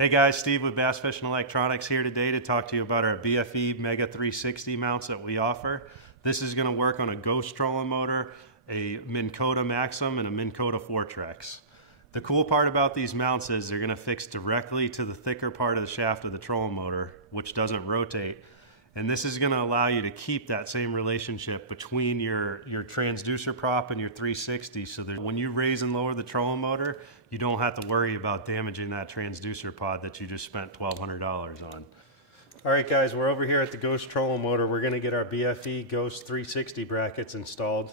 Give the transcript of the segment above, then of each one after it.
Hey guys, Steve with BassFishin Electronics here today to talk to you about our BFE Mega 360 mounts that we offer. This is going to work on a Ghost trolling motor, a Minn Kota Maxxum, and a Minn Kota Fortrex. The cool part about these mounts is they're going to fix directly to the thicker part of the shaft of the trolling motor, which doesn't rotate. And this is going to allow you to keep that same relationship between your transducer prop and your 360, so that when you raise and lower the trolling motor, you don't have to worry about damaging that transducer pod that you just spent $1,200 on. All right guys, we're over here at the Ghost trolling motor. We're going to get our BFE Ghost 360 brackets installed.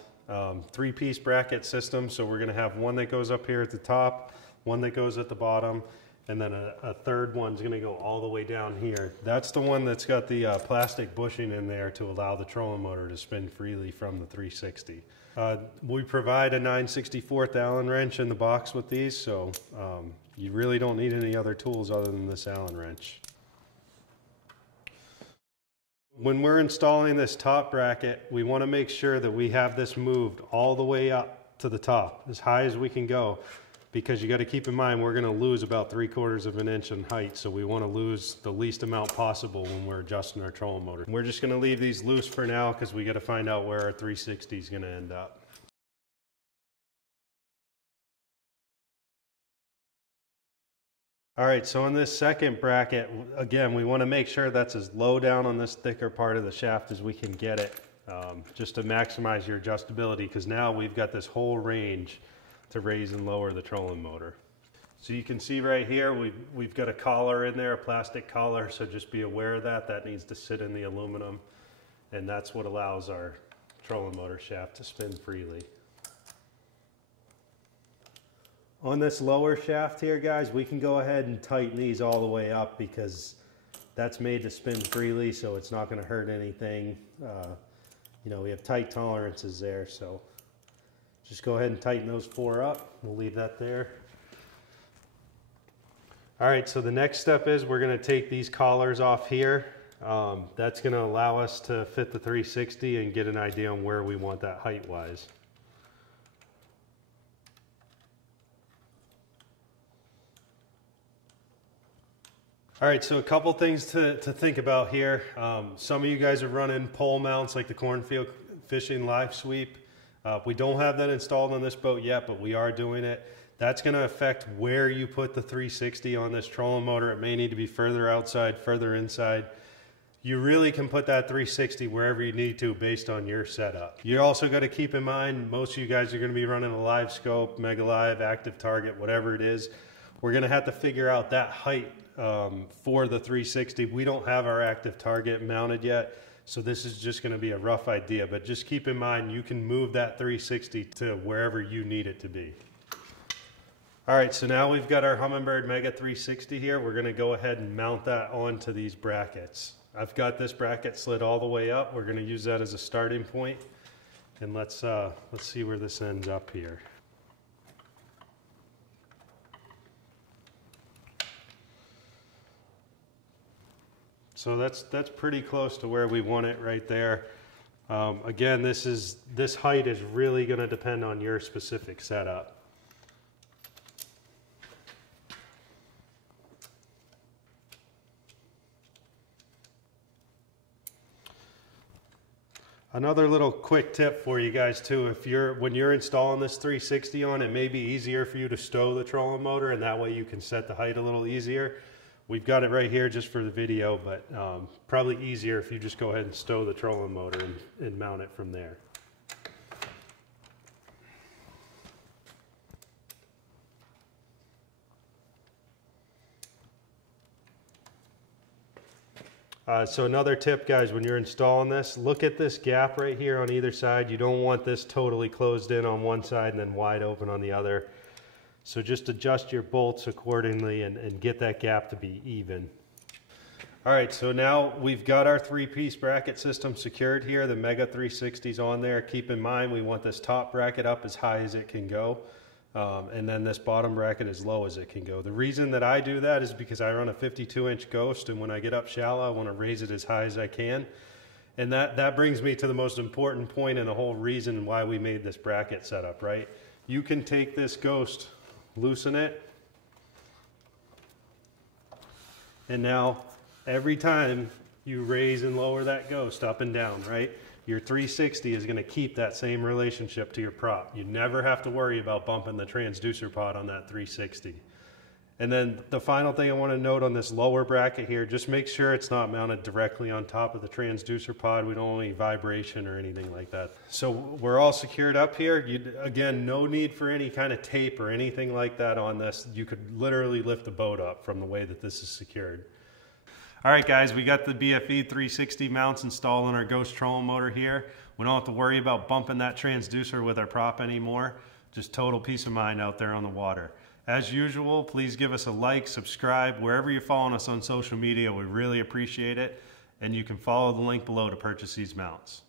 Three-piece bracket system, so we're going to have one that goes up here at the top, one that goes at the bottom, and then a third one's going to go all the way down here. That's the one that's got the plastic bushing in there to allow the trolling motor to spin freely from the 360. We provide a 9/64 Allen wrench in the box with these, so you really don't need any other tools other than this Allen wrench. When we're installing this top bracket, we want to make sure that we have this moved all the way up to the top, as high as we can go, because you got to keep in mind we're going to lose about 3/4 of an inch in height, so we want to lose the least amount possible when we're adjusting our trolling motor. We're just going to leave these loose for now because we got to find out where our 360 is going to end up. All right, so on this second bracket, again, we want to make sure that's as low down on this thicker part of the shaft as we can get it, just to maximize your adjustability, because now we've got this whole range to raise and lower the trolling motor. So you can see right here, we've got a collar in there, a plastic collar, so just be aware of that. That needs to sit in the aluminum, and that's what allows our trolling motor shaft to spin freely. On this lower shaft here, guys, we can go ahead and tighten these all the way up because that's made to spin freely, so it's not going to hurt anything. You know, we have tight tolerances there, so just go ahead and tighten those 4 up. We'll leave that there. All right, so the next step is we're going to take these collars off here. That's going to allow us to fit the 360 and get an idea on where we want that height-wise. All right, so a couple things to think about here. Some of you guys are running pole mounts like the cornfield fishing live sweep. We don't have that installed on this boat yet, but we are doing it. That's going to affect where you put the 360 on this trolling motor. It may need to be further outside, further inside. You really can put that 360 wherever you need to based on your setup. You also got to keep in mind, most of you guys are going to be running a live scope, Mega Live, active target, whatever it is. We're going to have to figure out that height for the 360. We don't have our active target mounted yet, so this is just going to be a rough idea, but just keep in mind you can move that 360 to wherever you need it to be. All right, so now we've got our Humminbird Mega 360 here. We're going to go ahead and mount that onto these brackets. I've got this bracket slid all the way up. We're going to use that as a starting point, and let's see where this ends up here. So that's pretty close to where we want it right there. Again, this height is really going to depend on your specific setup. Another little quick tip for you guys too, when you're installing this 360 on, it may be easier for you to stow the trolling motor, and that way you can set the height a little easier. We've got it right here just for the video, but probably easier if you just go ahead and stow the trolling motor and mount it from there. So another tip, guys, when you're installing this, look at this gap right here on either side. You don't want this totally closed in on one side and then wide open on the other. So just adjust your bolts accordingly and get that gap to be even. All right, so now we've got our 3-piece bracket system secured here. The Mega 360 is on there. Keep in mind we want this top bracket up as high as it can go, and then this bottom bracket as low as it can go. The reason that I do that is because I run a 52-inch Ghost, and when I get up shallow, I want to raise it as high as I can. And that brings me to the most important point and the whole reason why we made this bracket setup, right? You can take this Ghost, loosen it, And now every time you raise and lower that Ghost up and down, right? Your 360 is going to keep that same relationship to your prop. You never have to worry about bumping the transducer pod on that 360. And then the final thing I want to note on this lower bracket here, just make sure it's not mounted directly on top of the transducer pod. We don't want any vibration or anything like that. So we're all secured up here. Again, no need for any kind of tape or anything like that on this. You could literally lift the boat up from the way that this is secured. All right, guys, we got the BFE 360 mounts installed on our Ghost trolling motor here. We don't have to worry about bumping that transducer with our prop anymore. Just total peace of mind out there on the water. As usual, please give us a like, subscribe, wherever you're following us on social media. We really appreciate it. And you can follow the link below to purchase these mounts.